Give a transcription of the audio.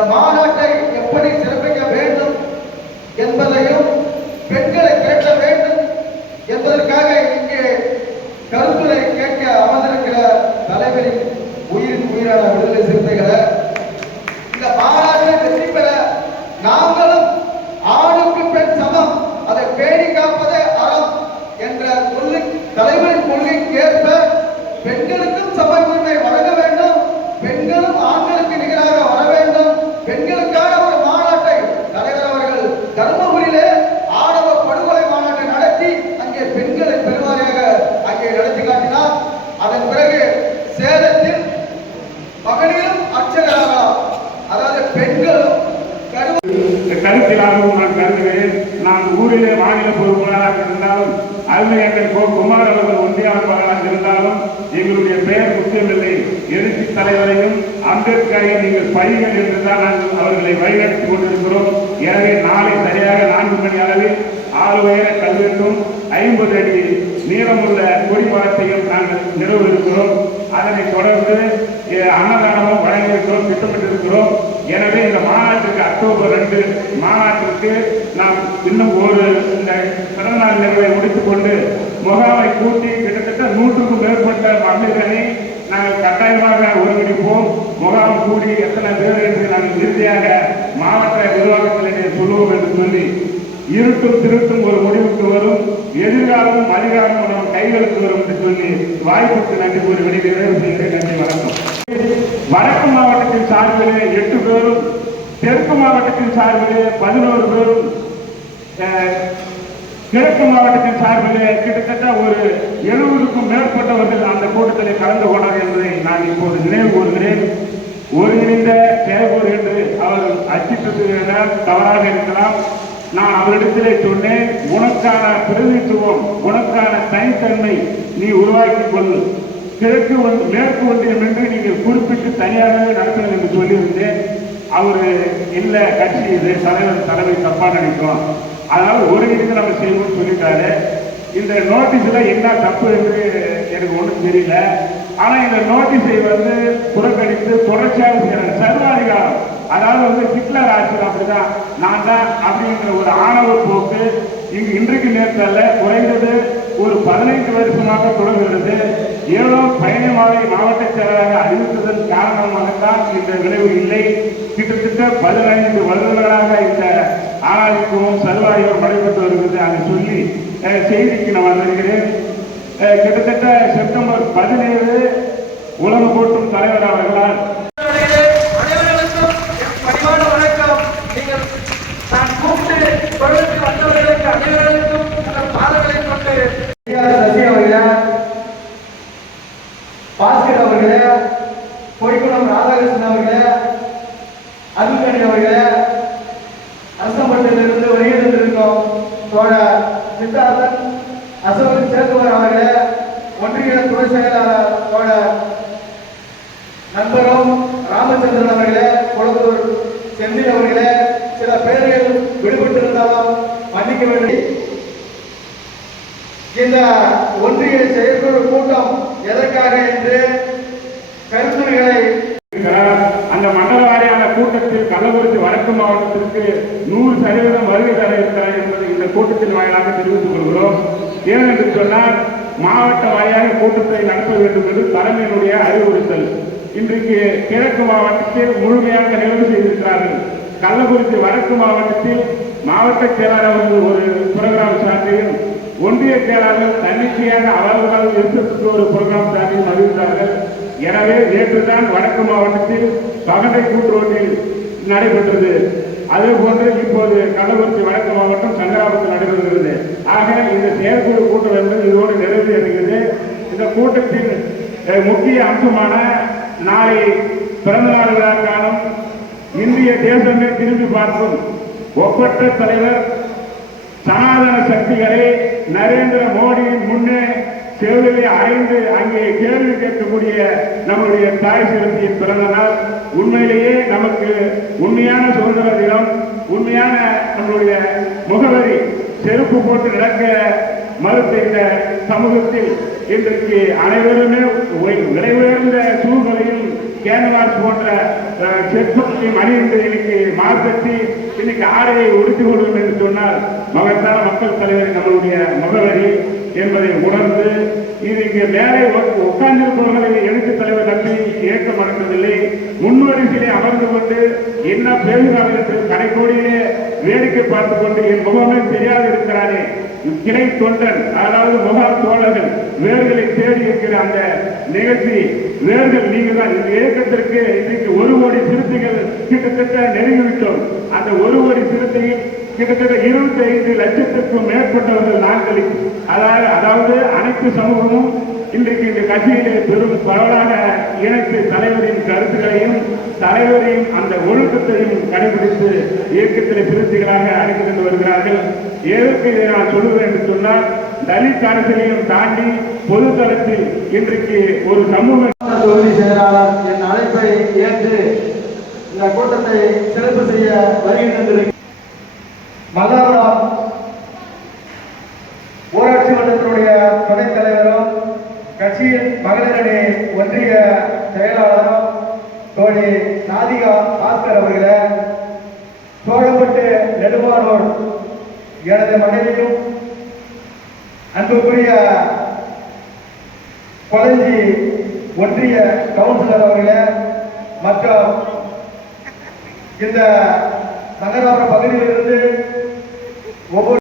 இந்த மாநாட்டை எப்படி சிறப்பிக்க வேண்டும் என்பதையும் பெண்களை கேட்க வேண்டும் என்பதற்காக இங்கே கருத்துரை கேட்க அமர்ந்திருக்கிற தலைவரின் உயிருக்கு உயிரான விடுதலை ஊரிலே மாநில பொறுப்பாளராக இருந்தாலும் அதில் எங்கள் கோ குமார் அவர்கள் ஒன்றியாளர்களாக இருந்தாலும் எங்களுடைய பெயர் முக்கியமில்லை. எழுச்சி தலைவரையும் அம்பேத்கரையும் நீங்கள் பணிகள் என்றுதான் நாங்கள் அவர்களை வழிநடத்திக் கொண்டிருக்கிறோம். எனவே நாளை சரியாக நான்கு மணி அளவில் ஆறு உயர கல்வெட்டும் ஐம்பது அடி நீளமுள்ள கொடிமரத்தையும் நாங்கள் நிறுவிருக்கிறோம் அதனை தொடர்ந்து அன்னதானமும் வழங்கியிருக்கிறோம் திட்டமிட்டிருக்கிறோம். எனவே இந்த மாநாட்டுக்கு அக்டோபர் ரெண்டு மாநாட்டிற்கு இன்னும் ஒரு இந்த பிறந்தநாள் நிகழ்வை முடித்துக் கொண்டு முகாமை கூட்டி கிட்டத்தட்ட நூற்றுக்கும் மேற்பட்ட மகளிரணி நாங்கள் கட்டாயமாக ஒருங்கிணைப்போம். முகாம் கூடி எத்தனை பேர் என்று நாங்கள் இறுதியாக மாவட்ட நிர்வாகத்திலே சொல்லுவோம் என்று சொல்லி இருட்டும் திருட்டும் ஒரு முடிவுக்கு வரும். எதிர்காலமும் அதிகாரமும் நம் கைகளுக்கு வரும் என்று சொல்லி வாய்ப்புக்கு நன்றி கூறி வெளியிடுகிறேன் நன்றி வணக்கம். வடக்கு மாவட்டத்தின் சார்பிலே எட்டு பேரும் தெற்கு மாவட்டத்தின் சார்பிலே பதினோரு பேரும் கிழக்கு மாவட்டத்தின் சார்பிலே கிட்டத்தட்ட ஒரு எழுபதுக்கும் மேற்பட்டவர்கள் அந்த கூட்டத்தில் கலந்து கொண்டார் என்பதை நான் இப்போது நினைவு கூறுகிறேன் ஒருங்கிணைந்த தேவூர் என்று அவர் அச்சிட்டது தவறாக இருக்கலாம். நான் அவரிடத்திலே சொன்னேன் உனக்கான பிரதிநிதித்துவம் உனக்கான தனித்தன்மை நீ உருவாக்கிக் கொள் கிழக்கு ஒன்- மேற்கு ஒன்றியம் என்று நீங்கள் குறிப்பிட்டு தனியாகவே நடத்தணும் என்று சொல்லியிருந்தேன். அவரு இல்லை கட்சி இது தலைவர் தலைமை தப்பா நினைக்கிறோம் அதனால இது நம்ம செய்வோம்னு சொல்லிட்டாரு இந்த நோட்டீஸில் என்ன தப்பு என்று எனக்கு ஒன்றும் தெரியல. ஆனால் இந்த நோட்டீஸை வந்து புறக்கணித்து தொடர்ச்சியாக செய்யறாங்க சர்வாதிகாரம். அதாவது வந்து ஹிட்லர் ஆட்சியில் அப்படிதான். நான் தான் அப்படிங்கிற ஒரு ஆணவ போக்கு இங்கு இன்றைக்கு நேரத்தில் குறைந்தது ஒரு பதினைந்து வருஷமாக தொடர்கிறது. ஏழோ பயணமாலை மாவட்ட செயலராக அறிவித்ததன் காரணமாகத்தான் இந்த விளைவு இல்லை. கிட்டத்தட்ட பதினைந்து வருடங்களாக இந்த ஆணாதிக்கமும் சர்வாதிகாரம் நடைபெற்று வருகிறது. அதை சொல்லி செய்திக்கு நான் வந்திருக்கிறேன் கிட்டத்தட்ட செப்டம்பர் பதினேழு உலக போட்டும் தலைவர் அவர்களால் வணக்கம். நீங்கள் நான் கூப்பிட்டு ஒன்றிய நண்பரும் ராமச்சந்திரன் அவர்களே கொளத்தூர் செந்தில் அவர்களே சில பேர்கள் விடுபட்டிருந்தாலும் மன்னிக்க வேண்டி இந்த ஒன்றிய செயற்குழு கூட்டம் எதற்காக என்று கருத்துரைகளை இருக்கிறார். அந்த மண்டல வாரியான கூட்டத்தில் கள்ளக்குறிச்சி வடக்கு மாவட்டத்திற்கு நூறு சதவீதம் வருகை தர இருக்கிறார் என்பதை இந்த கூட்டத்தின் வாயிலாக தெரிவித்துக் கொள்கிறோம் ஏனென்று சொன்னால் மாவட்ட வாரியாக கூட்டத்தை நடத்த வேண்டும் என்று தலைமையினுடைய அறிவுறுத்தல். இன்றைக்கு கிழக்கு மாவட்டத்தில் முழுமையாக நிறைவு செய்திருக்கிறார்கள். கள்ளக்குறிச்சி வடக்கு மாவட்டத்தில் மாவட்ட செயலாளர் அவர்கள் ஒரு புரோகிராம் சார்ந்தையும் ஒன்றிய செயலாளர்கள் தன்னிச்சையாக அவர்களால் இருக்கக்கூடிய ஒரு புரோகிராம் சார்ந்தையும் அறிவித்தார்கள். எனவே நேற்றுதான் வடக்கு மாவட்டத்தில் பகண்டை கூட்டுறோட்டில் நடைபெற்றது. அதே போன்று இப்போது கள்ளக்குறிச்சி வடக்கு மாவட்டம் சங்கராபத்தில் நடைபெறுகிறது ஆக இந்த செயற்குழு கூட்டம் என்பது இதோடு நிறைவு இந்த கூட்டத்தின் முக்கிய அம்சமான நாளை பிறந்தநாள் விழா காலம் இந்திய தேசமே திரும்பி பார்க்கும் ஒப்பற்ற தலைவர் சனாதன சக்திகளை நரேந்திர மோடியின் முன்னே செவிலிலே அறைந்து அங்கே கேள்வி கேட்கக்கூடிய நம்முடைய தாய் சிறுமியின் பிறந்த நாள். உண்மையிலேயே நமக்கு உண்மையான சுதந்திர தினம் உண்மையான நம்முடைய முகவரி செருப்பு போட்டு நடக்க மறுத்த இந்த சமூகத்தில் இன்றைக்கு அனைவருமே உய- விலை உயர்ந்த சூழ்நிலையில் கேனவாஸ் போன்ற அஹ், அணிந்து இன்னைக்கு மார்க்கத்தி இன்னைக்கு ஆடையை உடுத்திக் கொள்வோம் என்று சொன்னால் மகத்தான மக்கள் தலைவர் நம்மளுடைய முகவரி என்பதை உணர்ந்து இது இங்கே மேலே உட்கார்ந்திருப்பவர்களை எழுத்து தலைவர் தம்பி ஏற்க மறக்கவில்லை. முன்வரிசையிலே அமர்ந்து கொண்டு என்ன பேசுகிறார்கள் என்று கடைக்கோடியிலே வேடிக்கை பார்த்துக் கொண்டு என் முகமே தெரியாது இருக்கிறானே கிளை தொண்டன் அதாவது முகா தோழர்கள் வேர்களை தேடி இருக்கிற அந்த நிகழ்ச்சி வேர்கள் நீங்க தான் இந்த இயக்கத்திற்கு இன்றைக்கு ஒரு கோடி சிறுத்தைகள் கிட்டத்தட்ட நெருங்கிவிட்டோம். அந்த ஒரு கோடி சிறுத்தையில் கிட்டத்தட்ட இருபத்தி ஐந்து லட்சத்திற்கும் மேற்பட்டவர்கள் நாங்கள். அதாவது அதாவது அனைத்து சமூகமும் இன்றைக்கு இந்த கட்சியிலே பெரும் பரவலாக இணைத்து தலைவரின் கருத்துக்களையும் தலைவரின் அந்த ஒழுக்கத்தையும் கடைபிடித்து இயக்கத்திலே திருப்திகளாக அழைத்து கொண்டு வருகிறார்கள். எதற்கு இதை நான் சொல்லுவேன் என்று சொன்னால் தலித் அரசியலையும் தாண்டி பொது தளத்தில் இன்றைக்கு ஒரு சமூக தொகுதி செயலாளர் என் அழைப்பை ஏற்று இந்த கூட்டத்தை சிறப்பு செய்ய வருகின்றது மல்லாபுரம் தோழி நாதிகா பாஸ்கர் அவர்களே சோழப்பட்டு நெடுமானோர் எனது மனைவியும் அன்புக்குரிய கொளஞ்சி ஒன்றிய கவுன்சிலர் அவர்களே மற்றும் இந்த நகராபுரம் பகுதியிலிருந்து ஒவ்வொரு